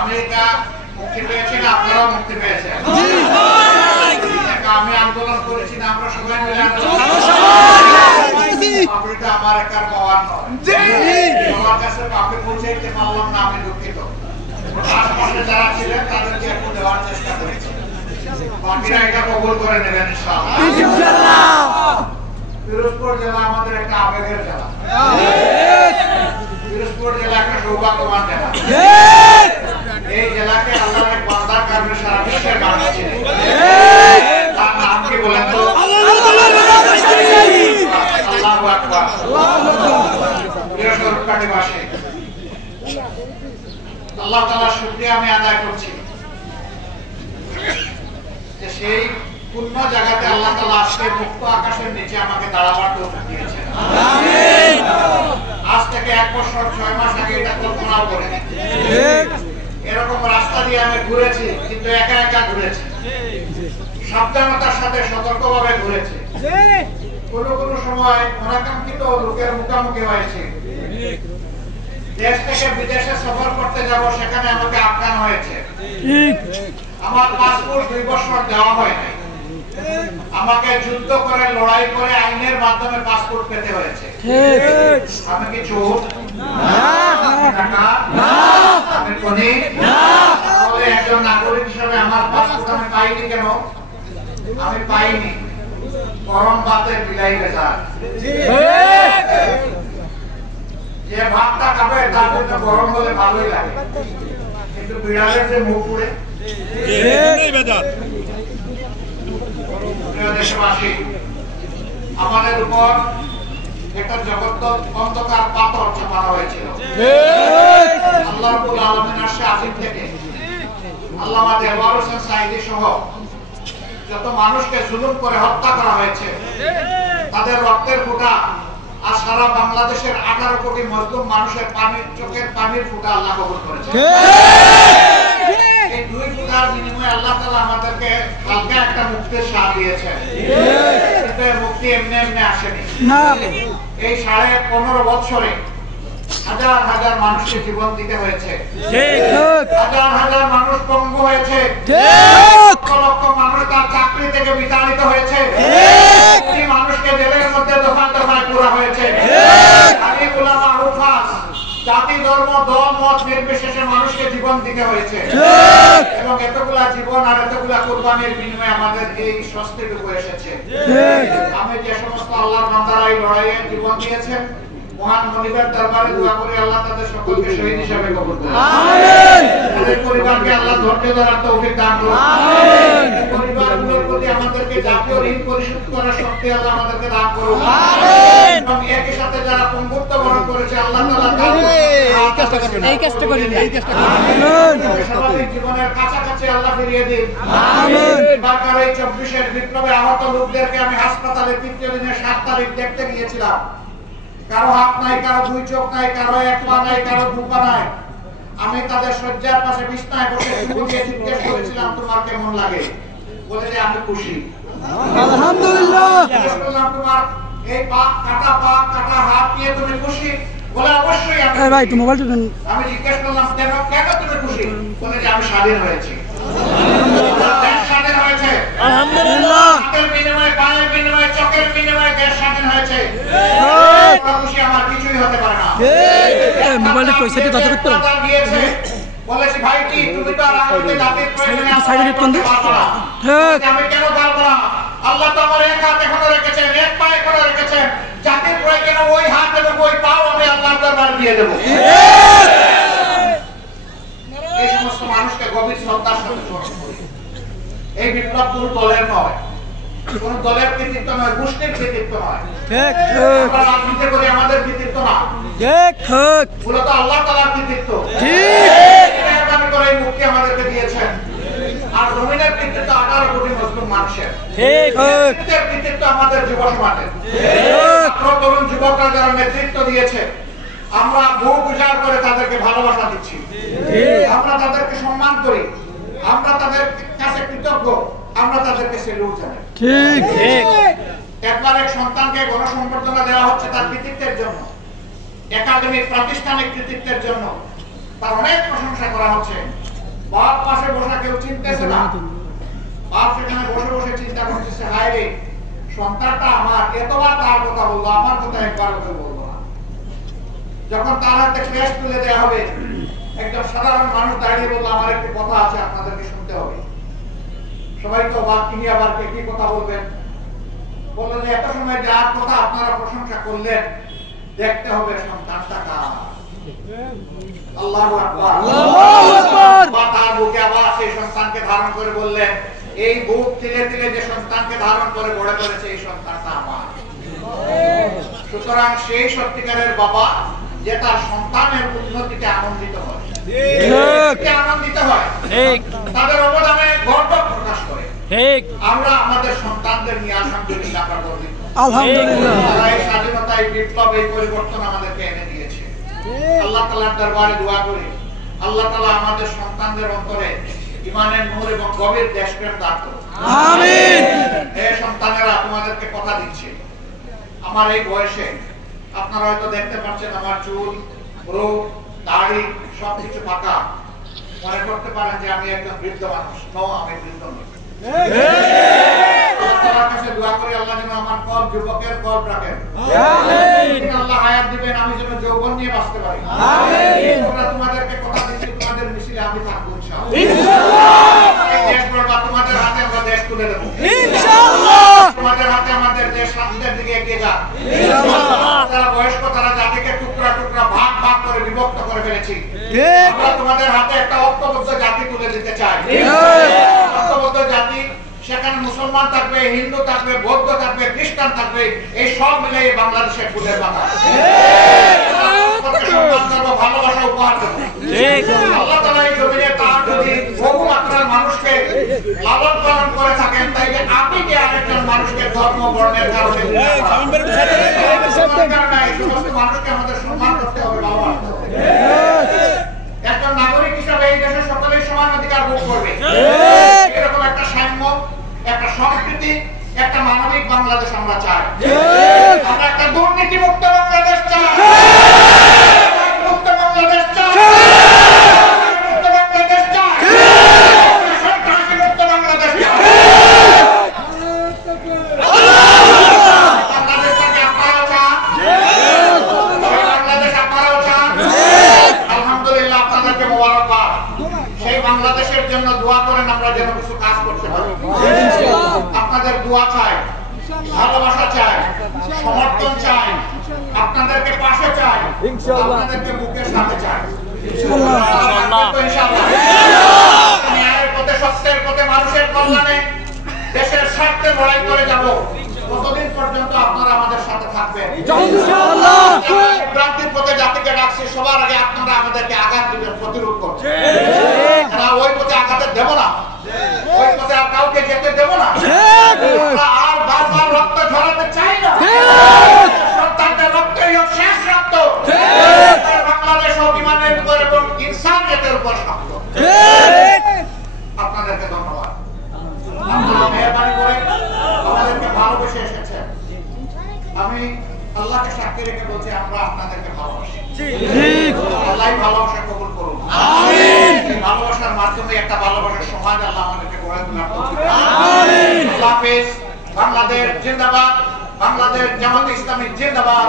America মুক্তি পেয়েছে না, আপনারাও মুক্তি পেয়েছেন। আমি আন্দোলন করেছি না, আমরা সবাই মিলে পাপড়িটা আমার একার পাওয়ার নয়। আমার কাছে পাপড়ি পৌঁছাইতে পারলাম না, আমি দুঃখিত। আশপাশে যারা ছিলেন তাদেরকে একটু দেওয়ার চেষ্টা করেছি, বাকিরা এটা কবুল করে নেবেন ইনশাআল্লাহ। পিরোজপুর জেলা আমাদের একটা আবেগের জেলা, পিরোজপুর জেলা একটা সৌভাগ্যবান জেলা। এই জেলাকে আল্লাহর এক বান্দার কারণে সারা বিশ্বের মানুষ চিনে। তার নাম কি বলেন তো? আল্লাহু আকবার। প্রিয় সরকারিবাসী, আল্লাহ তাআলার শুকরিয়া আমি আদায় করছি যে সেই পূর্ণ জায়গাতে আল্লাহ তাআলা আজকে মুক্ত আকাশের নিচে আমাকে দাঁড়াবার তৌফিক দিয়েছেন। আমিন। আজ থেকে 1 বছর 6 মাস আগে এটা কল্পনাও করিনি। এরকম রাস্তা দিয়ে আমি ঘুরেছি, কিন্তু একা একা ঘুরেছি, সাবধানতার সাথে সতর্কভাবে ঘুরেছি। কোনো সময় অনাকাঙ্ক্ষিত লোকের মুখোমুখি হয়েছে। দেশ থেকে বিদেশে সফর করতে যাব, সেখানে আমাকে আটকানো হয়েছে। আমার পাসপোর্ট 2 বছর দেওয়া হয় নাই। আমাকে যুদ্ধ করে, লড়াই করে আইনের মাধ্যমে পাসপোর্ট পেতে হয়েছে। আমি কি চোর? আমি খুনি? তাহলে একজন নাগরিক হিসেবে আমার পাসপোর্ট আমি পাইনি কেন? আমি পাইনি গরম ভাতে বিলাই ভেজা। যে ভাতটা খাবে তার জন্য গরম হলে ভালোই লাগে, কিন্তু বিড়ালের যে মুখ পুড়ে। দেশবাসী, আমাদের উপর একটা জগৎ অন্ধকার পাথর চাপানো হয়েছিল। আল্লাহ রাব্বুল আলামিন আরশে আজিম থেকে আল্লামা দেওয়ার হোসেন সাঈদী সহ যত মানুষকে জুলুম করে হত্যা করা হয়েছে, তাদের রক্তের ফোঁটা আর সারা বাংলাদেশের 18 কোটি মজলুম মানুষের পানির চোখের পানির ফোঁটা আল্লাহ কবুল করেছে। এই 2 ফোঁটার বিনিময়ে আল্লাহ তাআলা আমাদেরকে হালকা একটা মুক্তির স্বাদ দিয়েছেন। কিন্তু মুক্তি এমনি এমনি আসেনি। এই 15.5 বছরে হাজার হাজার মানুষকে জীবন দিতে হয়েছে, হাজার হাজার মানুষ পঙ্গু হয়েছে, লক্ষ লক্ষ মানুষ তার চাকরি থেকে বিতাড়িত হয়েছে, মানুষকে জেলের মধ্যে দফায় দফায় পুরা হয়েছে। আলী উলামা হুফাজ, জাতি ধর্ম দল মত নির্বিশেষে মানুষকে জীবন দিতে হয়েছে, এবং এতগুলা জীবন আর এতগুলা কুরবানির বিনিময়ে আমাদের এই স্বস্তিটুকু এসেছে। আমি যে সমস্ত আল্লাহর বান্দারা এই লড়াইয়ে জীবন দিয়েছেন, মহান মনিবের দরবারে দোয়া করি আল্লাহ তাদের সকলকে শহীদ হিসেবে কবুল করুন। আমিন। তাদের পরিবারকে আল্লাহ ধৈর্য ধরার তৌফিক দান করুন। আমিন। পরিবারগুলোর প্রতি আমাদেরকে জাতীয় ঋণ পরিশোধ করার শক্তি আল্লাহ আমাদেরকে দান করুন। আমিন। এবং একই সাথে যারা পঙ্গুত্ব বরণ করেছে আল্লাহ তাআলা এই কাজটা করবেন, এই কাজটা করবেন। আমিন। স্বাভাবিক জীবনের কাছাকাছি আল্লাহ ফিরিয়ে দিন। আমিন। ঢাকার এই 24-এর বিপ্লবে আহত লোকদেরকে আমি হাসপাতালে 3 দিনের 7 তারিখ দেখতে গিয়েছিলাম। কারো হাত নাই, কারো 2 চোখ নাই, কারো 1 পা নাই, কারো 2 পা নাই। আমি তাদের শয্যার পাশে বিছানায় বসে জিজ্ঞেস করেছিলাম, তোমার কেমন লাগে? বলে যে আমি খুশি, আলহামদুলিল্লাহ। তোমার এই পা কাটা হাত নিয়ে তুমি খুশি? বলে অবশ্যই আমি। ভাই তুমি মোবাইলটা দেন। আমি জিজ্ঞেস করলাম কেন তুমি খুশি? বলে যে আমি স্বাধীন হয়েছি, দেশ স্বাধীন হয়েছে, আলহামদুলিল্লাহ। হাতের বিনিময়ে, পায়ের বিনিময়ে, চোখের বিনিময়ে দেশ স্বাধীন হয়েছে। খুশি আমার কিছুই হতে পারে না। মোবাইলটা কই সাইডে দাঁড়াতে দিয়েছে। বলেছি ভাই কি তুমি তো আর আমাদের জাতির প্রয়োজনে সাইডে কোন দিকে? ঠিক। আমি কেন পারবো না? আল্লাহ তো আমার এক হাত এখনো রেখেছেন, এক পা এখনো রেখেছেন। জাতির প্রয়োজনে ওই হাত এবং ওই পাও আমি আল্লাহর দরবারে দিয়ে দেব। এই সমস্ত মানুষকে গভীর শ্রদ্ধার সাথে স্মরণ করি। এই বিপ্লব কোন দলের নয়, কোন দলের কৃতিত্ব নয়, গোষ্ঠীর কৃতিত্ব নয়। ঠিক। আমরা রাজনীতি করি, আমাদের কৃতিত্ব না। ঠিক ঠিক। মূলত আল্লাহ তাআলার কৃতিত্ব। ঠিক। মেহরবানি করে এই মুক্তি আমাদেরকে দিয়েছেন। আর জমিনের কৃতিত্ব 18 কোটি মুসলিম মানুষের। ঠিক ঠিক। কৃতিত্ব আমাদের যুব সমাজের। ঠিক। তরুণ যুবকরা যারা নেতৃত্ব দিয়েছে, আমরা বুক উজাড় করে তাদেরকে ভালোবাসা দিচ্ছি, আমরা তাদেরকে সম্মান করি, আমরা তাদের কাছে কৃতজ্ঞ, আমরা তাদেরকে স্যালুট জানাই। ঠিক ঠিক। একবার এক সন্তানকে গণসংবর্ধনা দেওয়া হচ্ছে তার কৃতিত্বের জন্য, একাডেমিক প্রাতিষ্ঠানিক কৃতিত্বের জন্য, তার অনেক প্রশংসা করা হচ্ছে। বাপ পাশে বসা কেউ চিনতেছে না, বাপ সেখানে বসে বসে চিন্তা করতেছে, হায় রে সন্তানটা আমার এতবার তার কথা বললো, আমার কথা একবার কেউ বলবো না। যখন তার হাতে ক্রেস্ট তুলে দেওয়া হবে, একজন সাধারণ মানুষ দাঁড়িয়ে বললো, আমার একটি কথা আছে আপনাদেরকে শুনতে হবে। সবাই তো বাপ, তিনি আবার কি কথা বলবেন? বললো যে এত সময় যার কথা আপনারা প্রশংসা করলেন, দেখতে হবে সন্তানটা কার। আল্লাহু আকবার, আল্লাহু আকবার। তার বুকে আবার সেই সন্তানকে ধারণ করে বললেন, এই বুক তিলে তিলে যে সন্তানকে ধারণ করে বড় করেছে এই সন্তানটা আমার। সুতরাং সেই সত্যিকারের বাবা যে তার সন্তানের উন্নতিতে আনন্দিত হয়, আনন্দিত হয়, তাদের অবদানে গর্ব প্রকাশ করে। আমরা আমাদের সন্তানদের নিয়ে আলহামদুলিল্লাহ গর্বিত। আলহামদুলিল্লাহ, এই স্বাধীনতা, এই বিপ্লব, এই পরিবর্তন আমাদেরকে এনে দিয়েছে। আল্লাহ তাআলার দরবারে দোয়া করি, আল্লাহ তাআলা আমাদের সন্তানদের অন্তরে ঈমানের নূর এবং গভীর দেশপ্রেম দান করুন। আমিন। এই সন্তানেরা তোমাদেরকে কথা দিচ্ছে, আমার এই বয়সে আপনারা হয়তো দেখতে পাচ্ছেন আমার চুল, ভ্রু, দাড়ি সবকিছু পাকা, মনে করতে পারেন যে আমি একজন বৃদ্ধ মানুষ। নো, আমি বৃদ্ধ নই। আল্লাহর কাছে দোয়া করি আল্লাহ যেন আমার কল যুবকের কল রাখেন। আমিন। আল্লাহ হায়াত দিবেন, আমি যেন যৌবন নিয়ে বাঁচতে পারি। আমিন। তোমরা তোমাদেরকে কথা দিচ্ছি, তোমাদের মিছিলে আমি থাকবো ইনশাআল্লাহ। ইনশাআল্লাহ। এই দেশ গড়বা তোমাদের হাতে, আমরা দেশ তুলে দেব ইনশাআল্লাহ। তোমাদের হাতে আমাদের দেশ সামনের দিকে এগিয়ে যাক ইনশাআল্লাহ। যারা বয়স্ক তারা জাতিকে টুকরা টুকরা ভাগ ভাগ করে বিভক্ত করে ফেলেছি, আমরা তোমাদের হাতে একটা ঐক্যবদ্ধ জাতি তুলে দিতে চাই। ঐক্যবদ্ধ জাতি, সেখানে মুসলমান থাকবে, হিন্দু থাকবে, বৌদ্ধ থাকবে, খ্রিস্টান থাকবে, এই সব মিলে বাংলাদেশের ফুলের বাগান। ভালোবাসা উপহার দেব। আল্লাহ তাআলা এই জমিনে তার যদি বহু মাত্রার মানুষকে লালন পালন করে থাকেন, তাইলে আপনি কি আরেকজন মানুষকে ধর্ম বর্ণের কারণে মানুষকে আমাদের সম্মান করতে হবে, ভালোবাসতে হবে। একজন নাগরিক হিসাবে এই দেশের সকলেই সমান অধিকার ভোগ করবে। এরকম একটা সাম্য, একটা সম্প্রীতি, একটা মানবিক বাংলাদেশ আমরা চাই। আমরা একটা দুর্নীতি মুক্ত বাংলাদেশ চাই, মুক্ত বাংলাদেশ চাই, মুক্ত বাংলাদেশ চাই, সন্ত্রাসী মুক্ত বাংলাদেশ চাই। বাংলাদেশটাকে আপনারাও চান, বাংলাদেশ আপনারাও চান। আলহামদুলিল্লাহ, আপনাদেরকে মোবারকবাদ। সেই বাংলাদেশের জন্য দোয়া করেন, আমরা যেন কিছু কাজ করতে পারি। আপনাদের দোয়া চাই, ভালোবাসা চাই, সমর্থন চাই, আপনাদেরকে পাশে চাই, আপনাদেরকে বুকের সাথে চাই ইনশাআল্লাহ। ন্যায়ের পথে, সত্যের পথে, মানুষের কল্যাণে, দেশের স্বার্থে লড়াই করে যাব। ততদিন পর্যন্ত আপনারা আমাদের সাথে থাকবেন ইনশাআল্লাহ। ক্রান্তির পথে জাতিকে ডাকছি, সবার আগে আপনারা আমাদেরকে আঘাত দিবেন, প্রতিরোধ করবেন। ওই পথে আঘাত দেব না, ওই পথে আর কাউকে যেতে দেব না, আর বারবার রক্ত ঝরাতে চাই না। সন্তানদের রক্তই হোক শেষ রক্ত, বাংলাদেশ অভিমানের উপর এবং ইনসানিয়তের উপর শক্ত। আপনাদেরকে ধন্যবাদ, আপনারা মেহরবানি করে আমাদেরকে ভালোবেসে এসেছেন। আমি আল্লাহকে সাক্ষী রেখে বলছি, আমরা আপনাদেরকে ভালোবাসি। আল্লাহ ভালোবাসা কবুল করুন। আমিন। এই ভালোবাসার মাধ্যমে একটা ভালোবাসার সমাজ আল্লাহ আমাদেরকে গড়ে তোলার তৌফিক দান করুন। আমিন। আল্লাহ হাফেজ। বাংলাদেশ জিন্দাবাদ, বাংলাদেশ জামাত ইসলামী জিন্দাবাদ।